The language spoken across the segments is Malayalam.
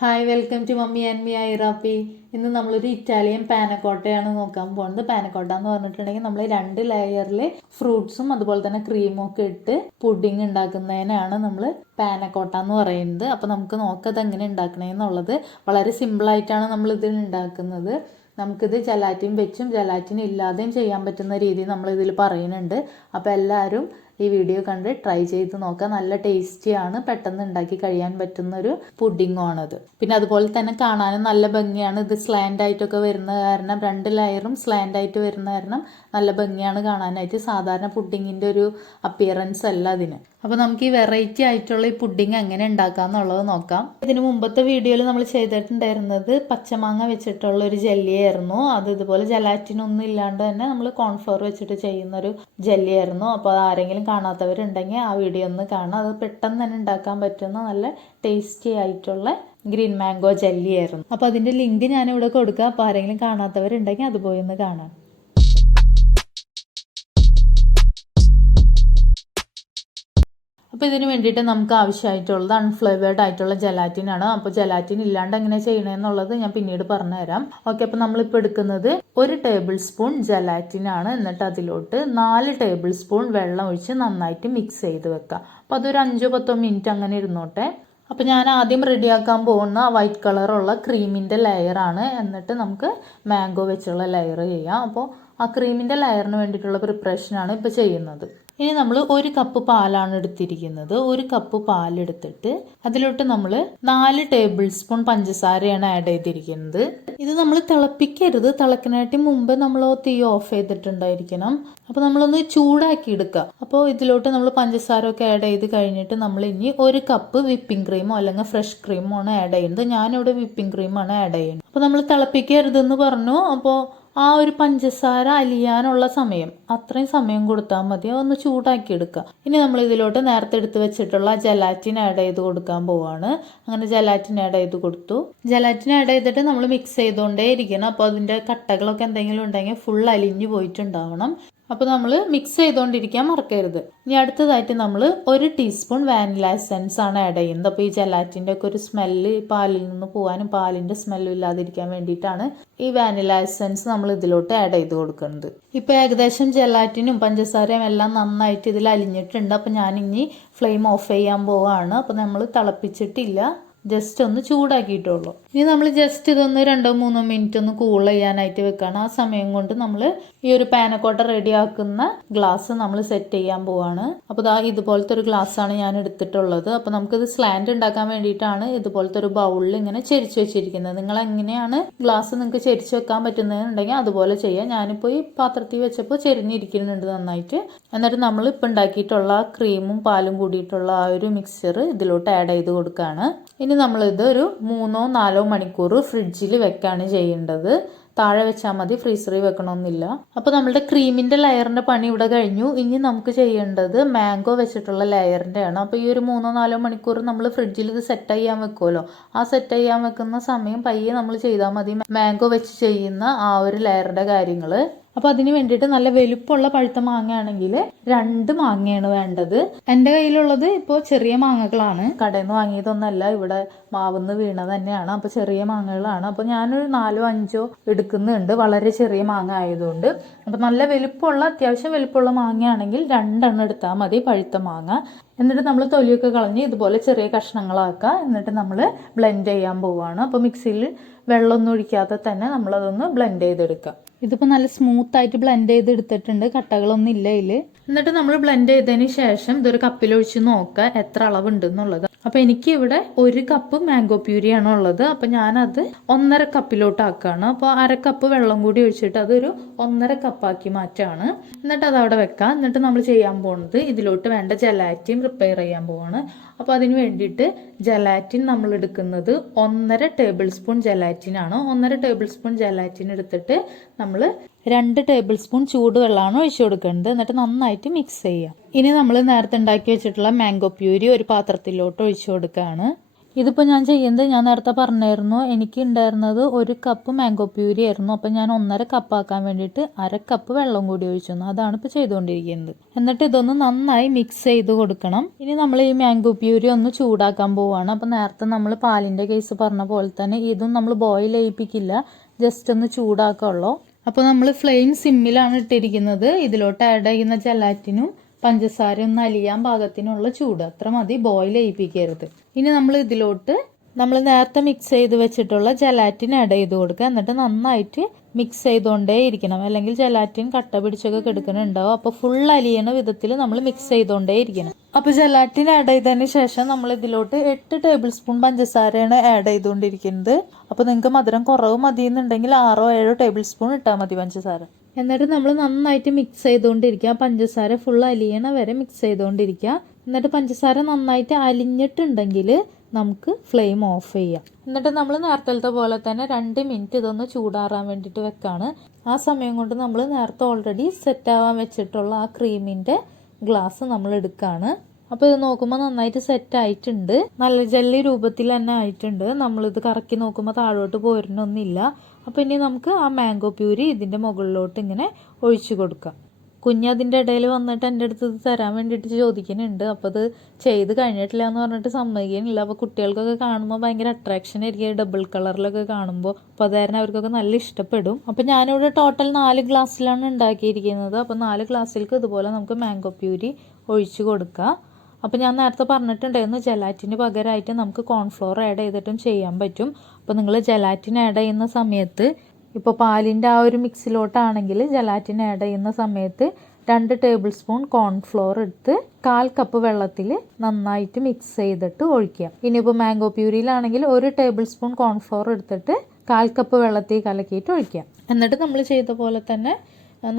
Hi, welcome to mummy and me ഐറാപ്പി. ഇന്ന് നമ്മളൊരു ഇറ്റാലിയൻ പാനക്കോട്ടയാണ് നോക്കാൻ പോകുന്നത്. പാനക്കോട്ട എന്ന് പറഞ്ഞിട്ടുണ്ടെങ്കിൽ നമ്മൾ 2 ലെയറിൽ ഫ്രൂട്ട്സും അതുപോലെ തന്നെ ക്രീമും ഒക്കെ ഇട്ട് പുഡിങ് ഉണ്ടാക്കുന്നതിനാണ് നമ്മൾ പാനക്കോട്ട എന്ന് പറയുന്നത്. അപ്പോൾ നമുക്ക് നോക്കാം ഇത് എങ്ങനെ ഉണ്ടാക്കണമെന്നുള്ളത്. വളരെ സിമ്പിളായിട്ടാണ് നമ്മൾ ഇത് ഉണ്ടാക്കുന്നത്. നമുക്കിത് ജലാറ്റിൻ വെച്ചും ജലാറ്റിൻ ഇല്ലാതെയും ചെയ്യാൻ പറ്റുന്ന രീതി നമ്മളിതിൽ പറയുന്നുണ്ട്. അപ്പോൾ എല്ലാവരും ഈ വീഡിയോ കണ്ട് ട്രൈ ചെയ്ത് നോക്കാം. നല്ല ടേസ്റ്റിയാണ്, പെട്ടെന്ന് ഉണ്ടാക്കി കഴിയാൻ പറ്റുന്നൊരു പുഡിങ്ങാണത്. പിന്നെ അതുപോലെ തന്നെ കാണാനും നല്ല ഭംഗിയാണ്. ഇത് സ്ലാൻഡ് ആയിട്ടൊക്കെ വരുന്ന കാരണം 2 ലെയറും സ്ലാൻഡ് ആയിട്ട് വരുന്ന കാരണം നല്ല ഭംഗിയാണ് കാണാനായിട്ട്. സാധാരണ പുഡിങ്ങിൻ്റെ ഒരു അപ്പിയറൻസ് അല്ല അതിന്. അപ്പോൾ നമുക്ക് ഈ വെറൈറ്റി ആയിട്ടുള്ള ഈ പുഡിങ് എങ്ങനെ ഉണ്ടാക്കാമെന്നുള്ളത് നോക്കാം. ഇതിന് മുമ്പത്തെ വീഡിയോയിൽ നമ്മൾ ചെയ്തിട്ടുണ്ടായിരുന്നത് പച്ചമാങ്ങ വെച്ചിട്ടുള്ള ഒരു ജെല്ലിയായിരുന്നു. അത് ഇതുപോലെ ജലാറ്റിനൊന്നും ഇല്ലാണ്ട് തന്നെ നമ്മൾ കോൺഫ്ലവർ വെച്ചിട്ട് ചെയ്യുന്നൊരു ജെല്ലിയായിരുന്നു. അപ്പോൾ അത് ആരെങ്കിലും കാണാത്തവരുണ്ടെങ്കിൽ ആ വീഡിയോ ഒന്ന് കാണാം. അത് പെട്ടെന്ന് തന്നെ ഉണ്ടാക്കാൻ പറ്റുന്ന നല്ല ടേസ്റ്റി ആയിട്ടുള്ള ഗ്രീൻ മാംഗോ ജെല്ലിയായിരുന്നു. അപ്പോൾ അതിൻ്റെ ലിങ്ക് ഞാനിവിടെ കൊടുക്കാം. അപ്പോൾ ആരെങ്കിലും കാണാത്തവരുണ്ടെങ്കിൽ അത് പോയി ഒന്ന് കാണാം. അപ്പോൾ ഇതിന് വേണ്ടിയിട്ട് നമുക്ക് ആവശ്യമായിട്ടുള്ളത് അൺഫ്ലേവേർഡ് ആയിട്ടുള്ള ജലാറ്റിനാണ്. അപ്പോൾ ജലാറ്റിൻ ഇല്ലാണ്ട് എങ്ങനെ ചെയ്യണമെന്നുള്ളത് ഞാൻ പിന്നീട് പറഞ്ഞുതരാം. ഓക്കെ, അപ്പോൾ നമ്മളിപ്പോൾ എടുക്കുന്നത് 1 ടേബിൾ സ്പൂൺ ജലാറ്റിനാണ്. എന്നിട്ട് അതിലോട്ട് 4 ടേബിൾ സ്പൂൺ വെള്ളം ഒഴിച്ച് നന്നായിട്ട് മിക്സ് ചെയ്ത് വെക്കാം. അപ്പോൾ അതൊരു 5-10 മിനിറ്റ് അങ്ങനെ ഇരുന്നോട്ടെ. അപ്പോൾ ഞാൻ ആദ്യം റെഡിയാക്കാൻ പോകുന്ന വൈറ്റ് കളറുള്ള ക്രീമിൻ്റെ ലെയറാണ്. എന്നിട്ട് നമുക്ക് മാംഗോ വെച്ചുള്ള ലെയർ ചെയ്യാം. അപ്പോൾ ആ ക്രീമിൻ്റെ ലെയറിന് വേണ്ടിയിട്ടുള്ള പ്രിപ്പറേഷനാണ് ഇപ്പോൾ ചെയ്യുന്നത്. ഇനി നമ്മൾ 1 കപ്പ് പാലാണ് എടുത്തിരിക്കുന്നത്. 1 കപ്പ് പാലെടുത്തിട്ട് അതിലോട്ട് നമ്മൾ 4 ടേബിൾ സ്പൂൺ പഞ്ചസാരയാണ് ആഡ് ചെയ്തിരിക്കുന്നത്. ഇത് നമ്മൾ തിളപ്പിക്കരുത്. തിളക്കാനായിട്ട് മുമ്പ് നമ്മൾ തീ ഓഫ് ചെയ്തിട്ടുണ്ടായിരിക്കണം. അപ്പോൾ നമ്മളൊന്ന് ചൂടാക്കി എടുക്കുക. അപ്പോൾ ഇതിലോട്ട് നമ്മൾ പഞ്ചസാര ഒക്കെ ആഡ് ചെയ്ത് കഴിഞ്ഞിട്ട് നമ്മൾ ഇനി 1 കപ്പ് വിപ്പിംഗ് ക്രീമോ അല്ലെങ്കിൽ ഫ്രഷ് ക്രീമോ ആണ് ആഡ് ചെയ്യുന്നത്. ഞാനിവിടെ വിപ്പിംഗ് ക്രീമാണ് ആഡ് ചെയ്യുന്നത്. അപ്പോൾ നമ്മൾ തിളപ്പിക്കരുതെന്ന് പറഞ്ഞു. അപ്പോൾ ആ ഒരു പഞ്ചസാര അലിയാനുള്ള സമയം, അത്രയും സമയം കൊടുത്താൽ മതി. ഒന്ന് ചൂടാക്കി എടുക്കുക. ഇനി നമ്മൾ ഇതിലോട്ട് നേരത്തെ എടുത്ത് വെച്ചിട്ടുള്ള ജലാറ്റിൻ ആഡ് ചെയ്ത് കൊടുക്കാൻ പോവാണ്. അങ്ങനെ ജലാറ്റിൻ ആഡ് ചെയ്ത് കൊടുത്തു. ജലാറ്റിൻ ആഡ് ചെയ്തിട്ട് നമ്മൾ മിക്സ് ചെയ്തുകൊണ്ടേ ഇരിക്കണം. അപ്പോൾ അതിൻ്റെ കട്ടകളൊക്കെ എന്തെങ്കിലും ഉണ്ടെങ്കിൽ ഫുൾ അലിഞ്ഞു പോയിട്ടുണ്ടാവണം. അപ്പോൾ നമ്മൾ മിക്സ് ചെയ്തുകൊണ്ടിരിക്കാൻ മറക്കരുത്. ഇനി അടുത്തതായിട്ട് നമ്മൾ 1 ടീസ്പൂൺ വാനില എസൻസ് ആണ് ആഡ് ചെയ്യുന്നത്. അപ്പോൾ ഈ ജലാറ്റിൻ്റെ ഒക്കെ ഒരു സ്മെല്ല് പാലിൽ നിന്ന് പോകാനും പാലിൻ്റെ സ്മെല്ലും ഇല്ലാതിരിക്കാൻ വേണ്ടിയിട്ടാണ് ഈ വാനില എസൻസ് നമ്മൾ ഇതിലോട്ട് ആഡ് ചെയ്ത് കൊടുക്കുന്നത്. ഇപ്പോൾ ഏകദേശം ജലാറ്റിനും പഞ്ചസാരയും എല്ലാം നന്നായിട്ട് ഇതിൽ അലിഞ്ഞിട്ടുണ്ട്. അപ്പോൾ ഞാനിനി ഫ്ലെയിം ഓഫ് ചെയ്യാൻ പോവുകയാണ്. അപ്പോൾ നമ്മൾ തിളപ്പിച്ചിട്ടില്ല, ജസ്റ്റ് ഒന്ന് ചൂടാക്കിയിട്ടുള്ളൂ. ഇനി നമ്മൾ ജസ്റ്റ് ഇതൊന്ന് 2-3 മിനിറ്റ് ഒന്ന് കൂൾ ചെയ്യാനായിട്ട് വെക്കുകയാണ്. ആ സമയം കൊണ്ട് നമ്മൾ ഈ ഒരു പാനക്കോട്ട റെഡിയാക്കുന്ന ഗ്ലാസ് നമ്മൾ സെറ്റ് ചെയ്യാൻ പോവാണ്. അപ്പോൾ ഇതുപോലത്തെ ഒരു ഗ്ലാസ്സാണ് ഞാൻ എടുത്തിട്ടുള്ളത്. അപ്പോൾ നമുക്കിത് സ്ലാൻഡ് ഉണ്ടാക്കാൻ വേണ്ടിയിട്ടാണ് ഇതുപോലത്തെ ഒരു ബൗളിൽ ഇങ്ങനെ ചെരിച്ച് വെച്ചിരിക്കുന്നത്. നിങ്ങൾ എങ്ങനെയാണ് ഗ്ലാസ് നിങ്ങൾക്ക് ചെരിച്ച് വെക്കാൻ പറ്റുന്നതെന്നുണ്ടെങ്കിൽ അതുപോലെ ചെയ്യാം. ഞാനിപ്പോൾ ഈ പാത്രത്തിൽ വെച്ചപ്പോൾ ചെരിഞ്ഞിരിക്കുന്നുണ്ട് നന്നായിട്ട്. എന്നിട്ട് നമ്മൾ ഇപ്പം ഉണ്ടാക്കിയിട്ടുള്ള ക്രീമും പാലും കൂടിയിട്ടുള്ള ആ ഒരു മിക്സ്ചർ ഇതിലോട്ട് ആഡ് ചെയ്ത് കൊടുക്കുകയാണ്. ഇനി നമ്മളിത് ഒരു 3-4 മണിക്കൂർ ഫ്രിഡ്ജിൽ വെക്കാണ് ചെയ്യേണ്ടത്. താഴെ വെച്ചാൽ മതി, ഫ്രീസറിൽ വെക്കണമെന്നില്ല. അപ്പോൾ നമ്മളുടെ ക്രീമിൻ്റെ ലെയറിൻ്റെ പണി ഇവിടെ കഴിഞ്ഞു. ഇനി നമുക്ക് ചെയ്യേണ്ടത് മാംഗോ വെച്ചിട്ടുള്ള ലെയറിൻ്റെ ആണ്. അപ്പോൾ ഈ ഒരു 3-4 മണിക്കൂർ നമ്മൾ ഫ്രിഡ്ജിൽ ഇത് സെറ്റ് ചെയ്യാൻ വെക്കുമല്ലോ. ആ സെറ്റ് ചെയ്യാൻ വെക്കുന്ന സമയം പയ്യെ നമ്മൾ ചെയ്താൽ മതി മാംഗോ വെച്ച് ചെയ്യുന്ന ആ ഒരു ലെയറിൻ്റെ കാര്യങ്ങൾ. അപ്പോൾ അതിന് വേണ്ടിയിട്ട് നല്ല വലുപ്പമുള്ള പഴുത്ത മാങ്ങയാണെങ്കിൽ 2 മാങ്ങയാണ് വേണ്ടത്. എൻ്റെ കയ്യിലുള്ളത് ഇപ്പോൾ ചെറിയ മാങ്ങകളാണ്, കടയിൽ നിന്ന് വാങ്ങിയതൊന്നല്ല, ഇവിടെ മാവുന്ന് വീണത് തന്നെയാണ്. അപ്പോൾ ചെറിയ മാങ്ങകളാണ്. അപ്പോൾ ഞാനൊരു 4-5 എടുക്കുന്നുണ്ട്, വളരെ ചെറിയ മാങ്ങ ആയതുകൊണ്ട്. അപ്പോൾ നല്ല വലുപ്പമുള്ള, അത്യാവശ്യം വലുപ്പമുള്ള മാങ്ങയാണെങ്കിൽ 2 എടുത്താൽ മതി, പഴുത്ത മാങ്ങ. എന്നിട്ട് നമ്മൾ തൊലിയൊക്കെ കളഞ്ഞ് ഇതുപോലെ ചെറിയ കഷ്ണങ്ങളാക്കുക. എന്നിട്ട് നമ്മൾ ബ്ലെൻഡ് ചെയ്യാൻ പോവുകയാണ്. അപ്പോൾ മിക്സിയിൽ വെള്ളമൊന്നും ഒഴിക്കാതെ തന്നെ നമ്മളതൊന്ന് ബ്ലെൻഡ് ചെയ്തെടുക്കുക. ഇതിപ്പോൾ നല്ല സ്മൂത്തായിട്ട് ബ്ലെൻഡ് ചെയ്തെടുത്തിട്ടുണ്ട്, കട്ടകളൊന്നും ഇല്ല ഇതിൽ. എന്നിട്ട് നമ്മൾ ബ്ലെൻഡ് ചെയ്തതിന് ശേഷം ഇതൊരു കപ്പിലൊഴിച്ച് നോക്കുക എത്ര അളവുണ്ടെന്നുള്ളത്. അപ്പോൾ എനിക്ക് ഇവിടെ 1 കപ്പ് മാംഗോ പ്യൂരിയാണ് ഉള്ളത്. അപ്പോൾ ഞാനത് 1.5 കപ്പിലോട്ട് ആക്കുകയാണ്. അപ്പോൾ 1/2 കപ്പ് വെള്ളം കൂടി ഒഴിച്ചിട്ട് അതൊരു 1.5 കപ്പാക്കി മാറ്റുകയാണ്. എന്നിട്ട് അതവിടെ വെക്കാം. എന്നിട്ട് നമ്മൾ ചെയ്യാൻ പോകുന്നത് ഇതിലോട്ട് വേണ്ട ജലാറ്റിൻ പ്രിപ്പയർ ചെയ്യാൻ പോവാണ്. അപ്പോൾ അതിന് വേണ്ടിയിട്ട് ജലാറ്റിൻ നമ്മൾ എടുക്കുന്നത് 1.5 ടേബിൾ സ്പൂൺ ജലാറ്റിനാണ്. 1.5 ടേബിൾ സ്പൂൺ ജലാറ്റിൻ എടുത്തിട്ട് നമ്മൾ 2 ടേബിൾ സ്പൂൺ ചൂടുവെള്ളമാണ് ഒഴിച്ചു കൊടുക്കേണ്ടത്. എന്നിട്ട് നന്നായിട്ട് മിക്സ് ചെയ്യുക. ഇനി നമ്മൾ നേരത്തെ ഉണ്ടാക്കി വെച്ചിട്ടുള്ള മാംഗോ പ്യൂരി ഒരു പാത്രത്തിലോട്ട് ഒഴിച്ചു കൊടുക്കുകയാണ്. ഇതിപ്പോൾ ഞാൻ ചെയ്യുന്നത്, ഞാൻ നേരത്തെ പറഞ്ഞായിരുന്നു, എനിക്ക് ഉണ്ടായിരുന്നത് 1 കപ്പ് മാംഗോ പ്യൂരി ആയിരുന്നു. അപ്പോൾ ഞാൻ 1.5 കപ്പ് ആക്കാൻ വേണ്ടിയിട്ട് 1/2 കപ്പ് വെള്ളം കൂടി ഒഴിച്ചു. അതാണ് ഇപ്പോൾ ചെയ്തുകൊണ്ടിരിക്കുന്നത്. എന്നിട്ട് ഇതൊന്ന് നന്നായി മിക്സ് ചെയ്ത് കൊടുക്കണം. ഇനി നമ്മൾ ഈ മാംഗോ പ്യൂരി ഒന്ന് ചൂടാക്കാൻ പോവുകയാണ്. അപ്പോൾ നേരത്തെ നമ്മൾ പാലിൻ്റെ കേസ് പറഞ്ഞ പോലെ തന്നെ ഇതും നമ്മൾ ബോയിൽ ചെയ്യിപ്പിക്കില്ല, ജസ്റ്റ് ഒന്ന് ചൂടാക്കുള്ളൂ. അപ്പോൾ നമ്മൾ ഫ്ലെയിം സിമ്മിലാണ് ഇട്ടിരിക്കുന്നത്. ഇതിലോട്ട് ആഡ് ചെയ്യുന്ന ജലാറ്റിനും പഞ്ചസാര ഒന്ന് അലിയാൻ പാകത്തിനുള്ള ചൂട് അത്ര മതി, ബോയിൽ ചെയ്യിപ്പിക്കരുത്. ഇനി നമ്മൾ ഇതിലോട്ട് നമ്മൾ നേരത്തെ മിക്സ് ചെയ്ത് വെച്ചിട്ടുള്ള ജലാറ്റിൻ ആഡ് ചെയ്ത് കൊടുക്കുക. എന്നിട്ട് നന്നായിട്ട് മിക്സ് ചെയ്തുകൊണ്ടേ ഇരിക്കണം, അല്ലെങ്കിൽ ജലാറ്റിൻ കട്ട പിടിച്ചൊക്കെ കിടക്കുന്നുണ്ടാവും. അപ്പോൾ ഫുൾ അലിയണ വിധത്തിൽ നമ്മൾ മിക്സ് ചെയ്തുകൊണ്ടേ ഇരിക്കണം. അപ്പോൾ ജലാറ്റിൻ ആഡ് ചെയ്തതിന് ശേഷം നമ്മൾ ഇതിലോട്ട് 8 ടേബിൾ സ്പൂൺ പഞ്ചസാരയാണ് ആഡ് ചെയ്തുകൊണ്ടിരിക്കുന്നത്. അപ്പോൾ നിങ്ങൾക്ക് മധുരം കുറവ് മതി എന്നുണ്ടെങ്കിൽ 6-7 ടേബിൾ സ്പൂൺ ഇട്ടാൽ മതി പഞ്ചസാര. എന്നിട്ട് നമ്മൾ നന്നായിട്ട് മിക്സ് ചെയ്തുകൊണ്ടിരിക്കുക. പഞ്ചസാര ഫുൾ അലിയണ വരെ മിക്സ് ചെയ്തുകൊണ്ടിരിക്കുക. എന്നിട്ട് പഞ്ചസാര നന്നായിട്ട് അലിഞ്ഞിട്ടുണ്ടെങ്കിൽ നമുക്ക് ഫ്ലെയിം ഓഫ് ചെയ്യാം. എന്നിട്ട് നമ്മൾ നേരത്തെ പോലെ തന്നെ 2 മിനിറ്റ് ഇതൊന്ന് ചൂടാറാൻ വേണ്ടിയിട്ട് വെക്കാണ്. ആ സമയം കൊണ്ട് നമ്മൾ നേരത്തെ ഓൾറെഡി സെറ്റ് ആവാൻ വെച്ചിട്ടുള്ള ആ ക്രീമിൻ്റെ ഗ്ലാസ് നമ്മൾ എടുക്കുകയാണ്. അപ്പോൾ ഇത് നോക്കുമ്പോൾ നന്നായിട്ട് സെറ്റ് ആയിട്ടുണ്ട്, നല്ല ജെല്ലി രൂപത്തിൽ തന്നെ ആയിട്ടുണ്ട്. നമ്മളിത് കറക്കി നോക്കുമ്പോൾ താഴോട്ട് പോരുന്നൊന്നുമില്ല. അപ്പോൾ ഇനി നമുക്ക് ആ മാംഗോ പ്യൂരി ഇതിൻ്റെ മുകളിലോട്ട് ഇങ്ങനെ ഒഴിച്ചു കൊടുക്കാം. കുഞ്ഞതിൻ്റെ ഇടയിൽ വന്നിട്ട് എൻ്റെ അടുത്ത് ഇത് തരാൻ വേണ്ടിയിട്ട് ചോദിക്കുന്നുണ്ട്. അപ്പോൾ അത് ചെയ്ത് കഴിഞ്ഞിട്ടില്ല എന്ന് പറഞ്ഞിട്ട് സമ്മതിക്കുന്നില്ല. അപ്പോൾ കുട്ടികൾക്കൊക്കെ കാണുമ്പോൾ ഭയങ്കര അട്രാക്ഷൻ ആയിരിക്കും ഡബിൾ കളറിലൊക്കെ കാണുമ്പോൾ. അപ്പോൾ അത് കാരണം അവർക്കൊക്കെ നല്ല ഇഷ്ടപ്പെടും. അപ്പോൾ ഞാനിവിടെ ടോട്ടൽ 4 ഗ്ലാസ്സിലാണ് ഉണ്ടാക്കിയിരിക്കുന്നത്. അപ്പോൾ 4 ഗ്ലാസ്സിലേക്ക് ഇതുപോലെ നമുക്ക് മാംഗോ പ്യൂരി ഒഴിച്ചു കൊടുക്കാം. അപ്പോൾ ഞാൻ നേരത്തെ പറഞ്ഞിട്ടുണ്ടായിരുന്നു, ജലാറ്റിന് പകരമായിട്ട് നമുക്ക് കോൺഫ്ലോർ ആഡ് ചെയ്തിട്ടും ചെയ്യാൻ പറ്റും. അപ്പോൾ നിങ്ങൾ ജലാറ്റിൻ ആഡ് ചെയ്യുന്ന സമയത്ത്, ഇപ്പോൾ പാലിൻ്റെ ആ ഒരു മിക്സിലോട്ടാണെങ്കിൽ ജലാറ്റിൻ ആഡ് ചെയ്യുന്ന സമയത്ത് 2 ടേബിൾ സ്പൂൺ കോൺഫ്ലോർ എടുത്ത് 1/4 കപ്പ് വെള്ളത്തിൽ നന്നായിട്ട് മിക്സ് ചെയ്തിട്ട് ഒഴിക്കുക. ഇനിയിപ്പോൾ മാംഗോ പ്യൂരിയിലാണെങ്കിൽ 1 ടേബിൾ സ്പൂൺ കോൺഫ്ലോർ എടുത്തിട്ട് 1/4 കപ്പ് വെള്ളത്തിൽ കലക്കിയിട്ട് ഒഴിക്കുക. എന്നിട്ട് നമ്മൾ ചെയ്ത പോലെ തന്നെ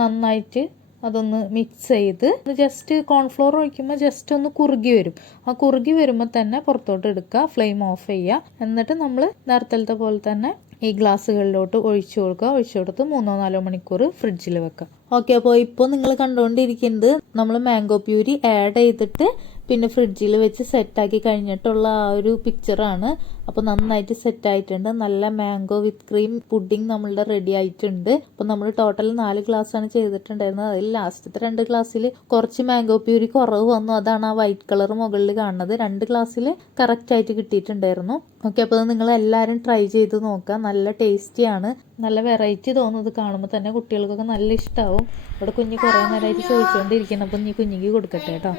നന്നായിട്ട് അതൊന്ന് മിക്സ് ചെയ്ത് ജസ്റ്റ് കോൺഫ്ലോർ ഒഴിക്കുമ്പോൾ ജസ്റ്റ് ഒന്ന് കുറുകി വരും. ആ കുറുകി വരുമ്പോൾ തന്നെ പുറത്തോട്ട് എടുക്കുക, ഫ്ലെയിം ഓഫ് ചെയ്യുക. എന്നിട്ട് നമ്മൾ നേരത്തെ പോലെ തന്നെ ഈ ഗ്ലാസ്സുകളിലോട്ട് ഒഴിച്ചു കൊടുക്കുക. ഒഴിച്ചു കൊടുത്ത് 3-4 മണിക്കൂർ ഫ്രിഡ്ജിൽ വെക്കുക. ഓക്കെ, അപ്പോൾ ഇപ്പോൾ നിങ്ങൾ കണ്ടുകൊണ്ടിരിക്കുന്നത് നമ്മൾ മാംഗോ പ്യൂരി ആഡ് ചെയ്തിട്ട് പിന്നെ ഫ്രിഡ്ജിൽ വെച്ച് സെറ്റാക്കി കഴിഞ്ഞിട്ടുള്ള ആ ഒരു പിക്ചറാണ്. അപ്പോൾ നന്നായിട്ട് സെറ്റായിട്ടുണ്ട്. നല്ല മാംഗോ വിത്ത് ക്രീം പുഡിംഗ് നമ്മളുടെ റെഡി ആയിട്ടുണ്ട്. അപ്പോൾ നമ്മൾ ടോട്ടൽ 4 ഗ്ലാസ്സാണ് ചെയ്തിട്ടുണ്ടായിരുന്നത്. അതിൽ ലാസ്റ്റത്തെ 2 ഗ്ലാസ്സിൽ കുറച്ച് മാംഗോ പ്യൂരി കുറവ് വന്നു. അതാണ് ആ വൈറ്റ് കളർ മുകളിൽ കാണുന്നത്. 2 ഗ്ലാസ്സിൽ കറക്റ്റായിട്ട് കിട്ടിയിട്ടുണ്ടായിരുന്നു. ഓക്കെ, അപ്പോൾ നിങ്ങൾ എല്ലാവരും ട്രൈ ചെയ്ത് നോക്കുക. നല്ല ടേസ്റ്റിയാണ്, നല്ല വെറൈറ്റി തോന്നുന്നത് കാണുമ്പോൾ തന്നെ കുട്ടികൾക്കൊക്കെ നല്ല ഇഷ്ടമാവും. ഇവിടെ കുഞ്ഞ് കുറേ നേരമായിട്ട് ചോദിച്ചുകൊണ്ടിരിക്കണം. അപ്പം നീ കുഞ്ഞിക്ക് കൊടുക്കട്ടെ കേട്ടോ.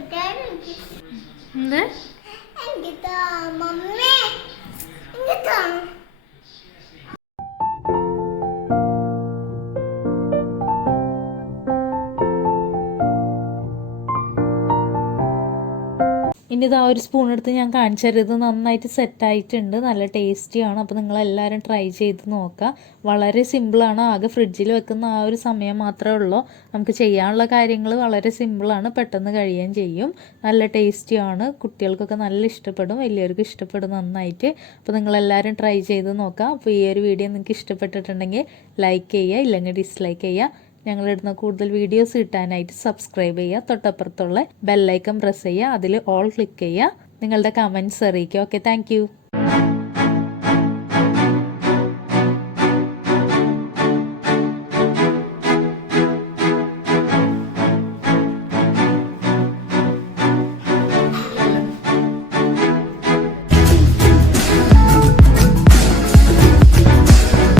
എന്ത് ഇനി ഇത് ആ ഒരു സ്പൂൺ എടുത്ത് ഞാൻ കാണിച്ചു തരും. ഇത് നന്നായിട്ട് സെറ്റായിട്ടുണ്ട്, നല്ല ടേസ്റ്റിയാണ്. അപ്പോൾ നിങ്ങളെല്ലാവരും ട്രൈ ചെയ്ത് നോക്കുക. വളരെ സിമ്പിളാണ്, ആകെ ഫ്രിഡ്ജിൽ വെക്കുന്ന ആ ഒരു സമയം മാത്രമേ ഉള്ളൂ. നമുക്ക് ചെയ്യാനുള്ള കാര്യങ്ങൾ വളരെ സിമ്പിളാണ്, പെട്ടെന്ന് കഴിയുകയും ചെയ്യും. നല്ല ടേസ്റ്റിയാണ്, കുട്ടികൾക്കൊക്കെ നല്ല ഇഷ്ടപ്പെടും, വലിയവർക്ക് ഇഷ്ടപ്പെടും നന്നായിട്ട്. അപ്പോൾ നിങ്ങളെല്ലാവരും ട്രൈ ചെയ്ത് നോക്കുക. അപ്പോൾ ഈ ഒരു വീഡിയോ നിങ്ങൾക്ക് ഇഷ്ടപ്പെട്ടിട്ടുണ്ടെങ്കിൽ ലൈക്ക് ചെയ്യുക, ഇല്ലെങ്കിൽ ഡിസ്ലൈക്ക് ചെയ്യുക. ഞങ്ങളിടുന്ന കൂടുതൽ വീഡിയോസ് കിട്ടാനായിട്ട് സബ്സ്ക്രൈബ് ചെയ്യുക. തൊട്ടപ്പുറത്തുള്ള ബെല്ലൈക്കൺ പ്രസ് ചെയ്യുക, അതിൽ ഓൾ ക്ലിക്ക് ചെയ്യുക. നിങ്ങളുടെ കമൻറ്റ്സ് അറിയിക്കുക. Okay, thank